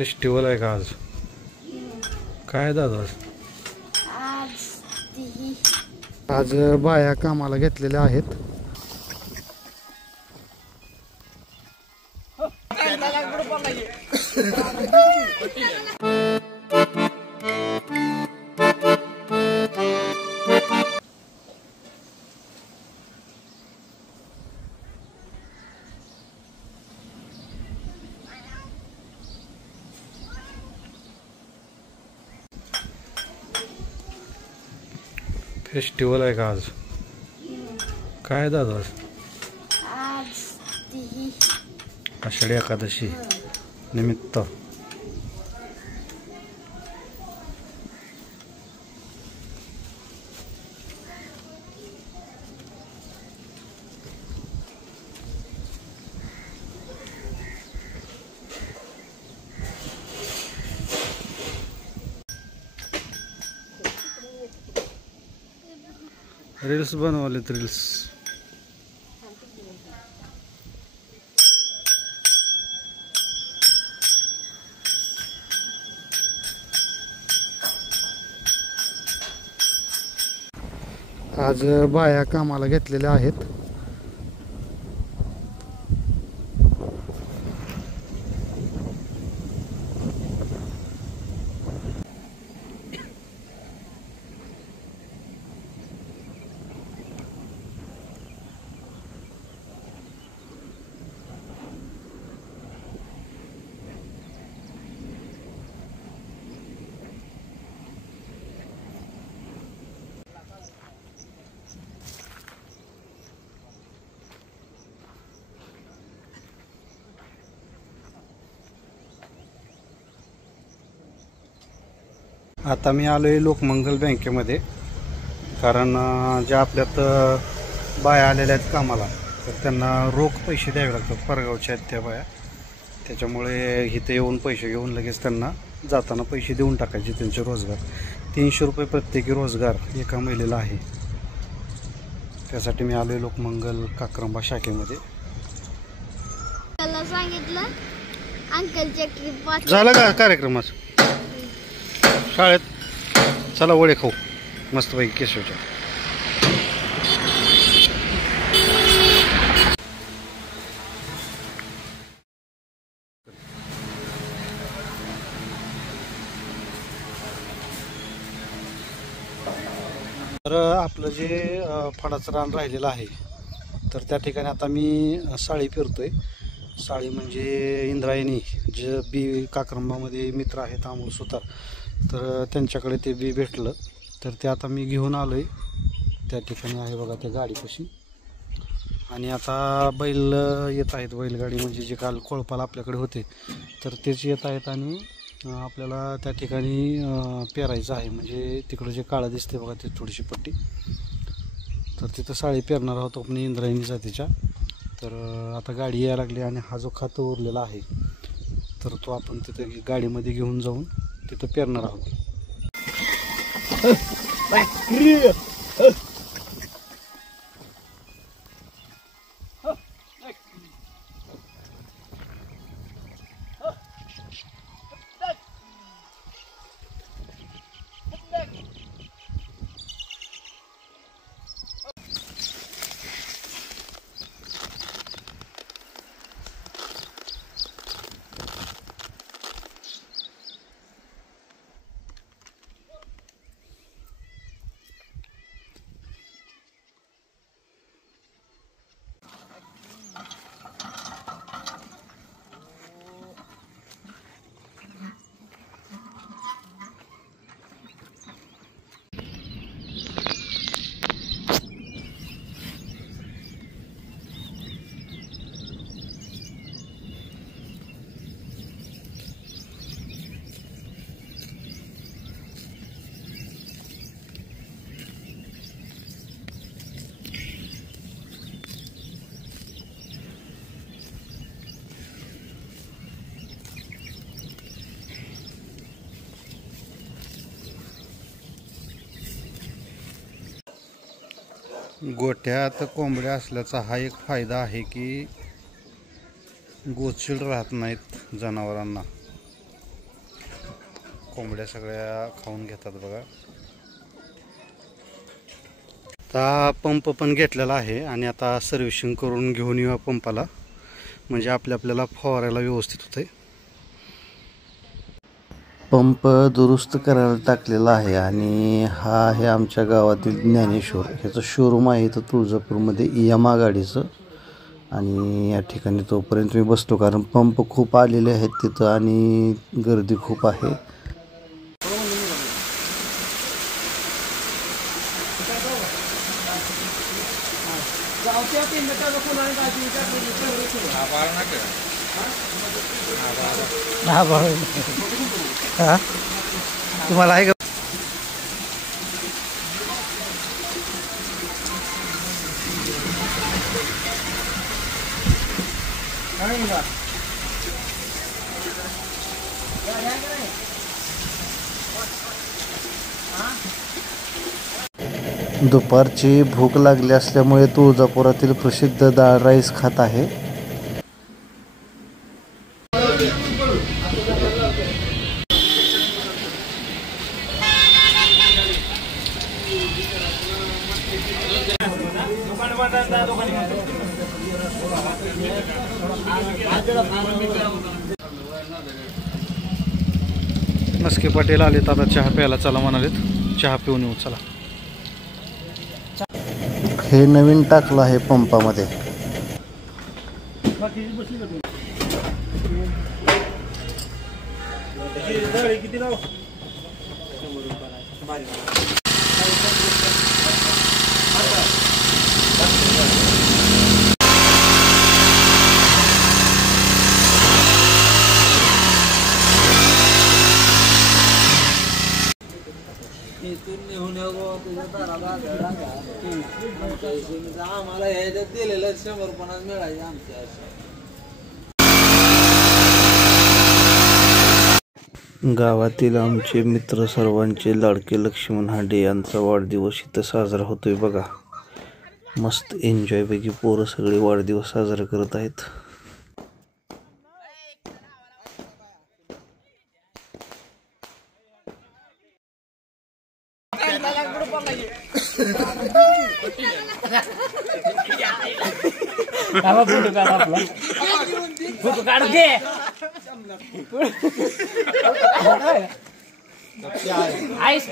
Festival आहे का आज? काय दादा आज बाया कामाला घेतलेल्या आहेत. फेस्टिवल आहे का आज? काय दादा आषाढी एकादशी निमित्त रील्स बनवलेत. रील्स आज बाया कामाला घेतलेल्या आहेत. आता मी आलोय लोकमंगल बँकेमध्ये, कारण ज्या आपल्यात बाया आलेल्या आहेत कामाला तर त्यांना रोख पैसे द्यावे लागतात. परगावच्या आहेत त्या बाया, त्याच्यामुळे इथे येऊन पैसे घेऊन लगेच त्यांना जाताना पैसे देऊन टाकायचे. त्यांचे रोजगार 300 रुपये प्रत्येकी रोजगार एका महिलेला आहे. त्यासाठी मी आलोय लोकमंगल काक्रंबा शाखेमध्ये. सांगितलं अंकलच्या ट्रिप झालं का कार्यक्रमाचं? शाळेत चला वडे खाऊ मस्तपैकी केशवच्या. तर आपलं जे फळाचं रान राहिलेलं आहे तर त्या ठिकाणी आता मी साळी फिरतोय. साळी म्हणजे इंद्रायणी, जे बी काक्रंबामध्ये मित्र आहेत अमोल सुतार, तर त्यांच्याकडे ते बी भेटलं तर ते आता मी घेऊन आलोय. त्या ठिकाणी आहे बघा त्या गाडीपाशी. आणि आता बैल येत आहेत, बैलगाडी म्हणजे जे काल कोळपाला आपल्याकडे होते तर तेच येत आहेत. आणि आपल्याला त्या ठिकाणी पेरायचं आहे, म्हणजे तिकडं जे काळं दिसते बघा ते थोडीशी पट्टी, तर तिथं साळी पेरणार आहोत आपण इंद्रायणी जातीच्या. तर आता गाडी यायला लागली आणि हा जो खातं उरलेला आहे तर तो आपण तिथं गाडीमध्ये घेऊन जाऊन तिथं पेरणार आहोत. गोठ्यात कोंबड्या असल्याचा हा एक फायदा आहे की गोचीड राहत नाहीत जनावरांना. कोंबड्या सगळ्या खाऊन घेतात बघा. आता पंप पण घेतलेला आहे आणि आता सर्व्हिसिंग करून घेऊन येऊ पंपाला, म्हणजे आपल्याला फवारायला व्यवस्थित होते. पंप दुरुस्त करायला टाकलेला आहे आणि हा आहे आमच्या गावातील ज्ञानेश्वर. ह्याचं शोरूम आहे इथं तुळजापूरमध्ये यमा गाडीचं. आणि या ठिकाणी तोपर्यंत मी बसतो, कारण पंप खूप आलेले आहेत तिथं आणि गर्दी खूप आहे. तुम्हाला आहे का? दुपारची भूक लागली असल्यामुळे तुळजापुरातील प्रसिद्ध डाळ राईस खात आहे. मस्के पाटील आलेत आता चहा प्यायला चला म्हणालेत. चहा पिऊन येऊ चला. हे नवीन टाकलं आहे पंपामध्ये. आम्हाला ह्याच्यात दिलेलं 150 मिळायचे आमच्या. गावातील आमचे मित्र सर्वांचे लाडके लक्ष्मण हांडे यांचा वाढदिवस इथं साजरा होतोय बघा. मस्त एन्जॉय पैकी पोरं सगळे वाढदिवस साजरा करत आहेत. आईस